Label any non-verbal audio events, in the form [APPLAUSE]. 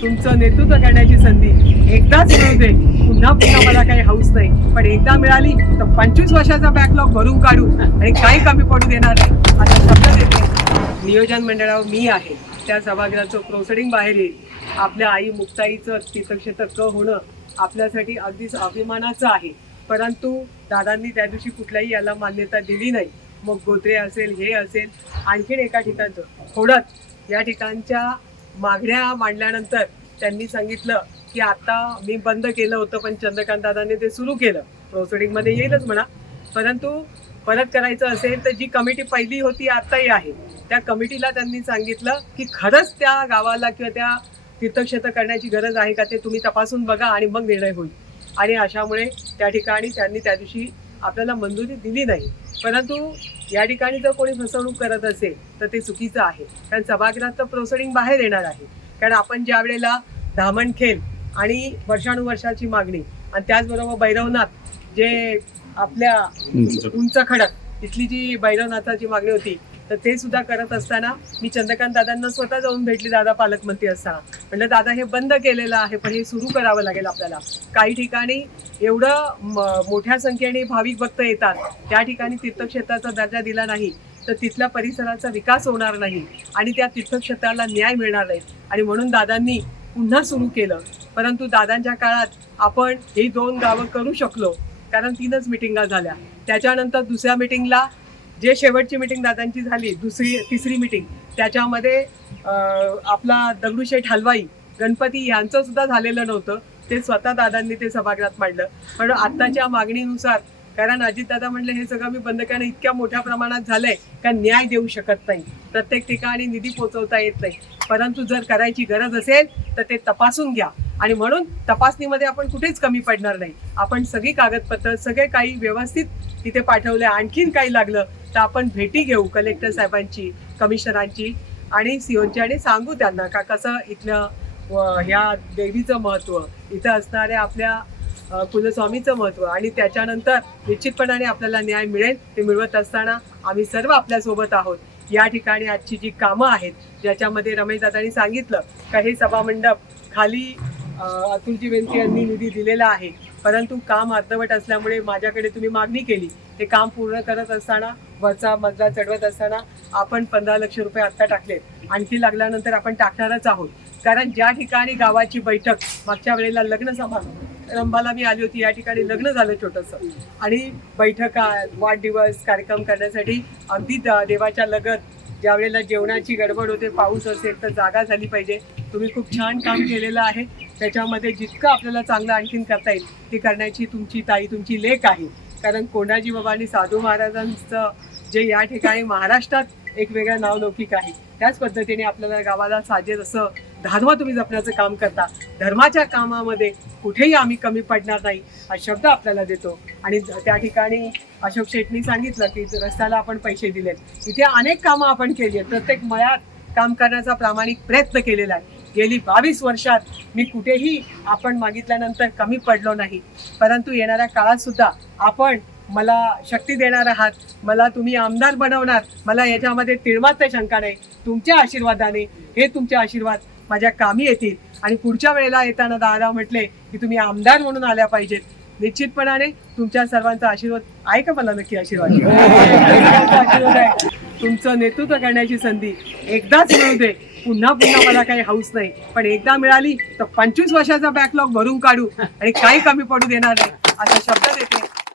तुमचं नेतृत्व करण्याची संधी एकदाच मिळू दे पुन्हा पुन्हा मला काही हाऊस नाही. पण एकदा मिळाली तर पंचवीस वर्षाचा बॅकलॉग भरून काढू आणि काही कमी पडू देणार नाही. असा शब्द देते नियोजन मंडळावर मी आहे. त्या सभागृहाचं प्रोसेडिंग बाहेर येईल. आपल्या आई मुक्ताईचं तीर्थक्षेत्र क होणं आपल्यासाठी अगदीच अभिमानाचं आहे. परंतु दादांनी त्या दिवशी कुठल्याही याला मान्यता दिली नाही. मग गोत्रे असेल हे असेल आणखीन एका ठिकाणचं. थोडंच या ठिकाणच्या मागण्या मांडल्यानंतर त्यांनी सांगितलं की आता मी बंद केलं होतं पण चंद्रकांत दादांनी ते सुरू केलं. प्रोसिडिंगमध्ये येईलच म्हणा. परंतु परत करायचं असेल तर जी कमिटी पहिली होती आत्ताही आहे. त्या कमिटीला त्यांनी सांगितलं की खरंच त्या गावाला किंवा त्या तीर्थक्षेत्र करण्याची गरज आहे का ते तुम्ही तपासून बघा आणि मग निर्णय होईल. आणि अशामुळे त्या ठिकाणी त्यांनी त्या दिवशी आपल्याला मंजुरी दिली नाही. परंतु या ठिकाणी जर कोणी फसवणूक करत असेल तर ते चुकीचं आहे. कारण सभागृहात तर प्रोसिडिंग बाहेर येणार आहे. कारण आपण ज्या वेळेला धामणखेल आणि वर्षानुवर्षाची मागणी आणि त्याचबरोबर भैरवनाथ जे आपल्या उंच. खडक इथली जी भैरवनाथाची मागणी होती तर ते सुद्धा करत असताना मी चंद्रकांत दादांना स्वतः जाऊन भेटली दादा पालकमंत्री असताना म्हटलं दादा हे बंद केलेलं आहे पण हे सुरू करावं लागेल आपल्याला. काही ठिकाणी एवढं म- मोठ्या संख्येने भाविक भक्त येतात त्या ठिकाणी तीर्थक्षेत्राचा दर्जा दिला नाही तर तिथल्या परिसराचा विकास होणार नाही आणि त्या तीर्थक्षेत्राला न्याय मिळणार नाही. आणि म्हणून दादांनी पुन्हा सुरू केलं. परंतु दादांच्या काळात आपण ही दोन गावं करू शकलो कारण तीनच मिटिंगा झाल्या. त्याच्यानंतर दुसऱ्या मिटिंगला जे शेवटची मिटिंग दादांची झाली दुसरी तिसरी मिटिंग त्याच्यामध्ये आपला दगडूशेठ हलवाई गणपती यांचं सुद्धा झालेलं नव्हतं. ते स्वतः दादांनी ते सभागृहात मांडलं. पण आत्ताच्या मागणीनुसार कारण अजितदादा म्हणले हे सगळं मी बंद करणं इतक्या मोठ्या प्रमाणात झालंय का न्याय देऊ शकत नाही. प्रत्येक ठिकाणी निधी पोचवता येत नाही. परंतु जर करायची गरज असेल तर ते तपासून घ्या. आणि म्हणून तपासणीमध्ये आपण कुठेच कमी पडणार नाही. आपण सगळी कागदपत्र सगळे काही व्यवस्थित तिथे पाठवले आणखीन काही लागलं तर आपण भेटी घेऊ कलेक्टर साहेबांची कमिशनरांची आणि सीओची आणि सांगू त्यांना का कसं इथलं ह्या देवीचं महत्त्व इथं असणाऱ्या आपल्या कुलस्वामीचं महत्त्व आणि त्याच्यानंतर निश्चितपणाने आपल्याला न्याय मिळेल ते मिळवत असताना आम्ही सर्व आपल्यासोबत आहोत. या ठिकाणी आजची जी कामं आहेत ज्याच्यामध्ये रमेश दादांनी सांगितलं का हे सभामंडप खाली अतुलजी वेंचे यांनी निधी दिलेला आहे. परंतु काम अर्धवट असल्यामुळे माझ्याकडे तुम्ही मागणी केली. ते काम पूर्ण करत असताना वरचा मजला चढवत असताना आपण पंधरा लक्ष रुपये आत्ता टाकलेत. आणखी लागल्यानंतर आपण टाकणारच आहोत. कारण ज्या ठिकाणी गावाची बैठक मागच्या वेळेला लग्न समारंभाला मी आली होती या ठिकाणी लग्न झालं छोटंसं. आणि बैठका वाढदिवस कार्यक्रम करण्यासाठी अगदी द- देवाच्या लगत ज्या वेळेला जेवणाची गडबड होते पाऊस असेल तर जागा झाली पाहिजे. तुम्ही खूप छान काम केलेलं आहे. त्याच्यामध्ये जितकं आपल्याला चांगलं आणखीन करता येईल ते करण्याची तुमची ताई तुमची लेख आहे. कारण कोंडाजी बाबा आणि साधू महाराजांचं जे या ठिकाणी महाराष्ट्रात एक वेगळं नावलौकिक आहे त्याच पद्धतीने आपल्याला गावाला साजेल असं धर्म तुम्ही जपण्याचं काम करता धर्माच्या कामामध्ये कुठेही आम्ही कमी पडणार नाही हा शब्द आपल्याला देतो. आणि त्या ठिकाणी अशोक शेटनी सांगितलं की रस्त्याला आपण पैसे दिलेत. इथे अनेक कामं आपण केली आहेत. प्रत्येक मयात काम करण्याचा प्रामाणिक प्रयत्न केलेला आहे. गेली बावीस वर्षात मी कुठेही आपण मागितल्यानंतर कमी पडलो नाही. परंतु येणाऱ्या काळात सुद्धा आपण मला शक्ती देणार आहात मला तुम्ही आमदार बनवणार मला याच्यामध्ये तिळमात्र शंका नाही. तुमच्या आशीर्वादाने हे तुमचे आशीर्वाद माझ्या कामी येतील. आणि पुढच्या वेळेला येताना दादा म्हटले की तुम्ही आमदार म्हणून आल्या पाहिजेत. निश्चितपणाने तुमच्या सर्वांचा आशीर्वाद आहे का मला नक्की आशीर्वाद. [LAUGHS] आशीर्वाद आहे. तुमचं नेतृत्व करण्याची संधी एकदाच मिळू दे. पुन्हा पुन्हा मला काही हाऊस नाही. पण एकदा मिळाली तर पंचवीस वर्षाचा बॅकलॉग भरून काढू आणि काही कमी पडू देणार नाही. असा शब्द देते.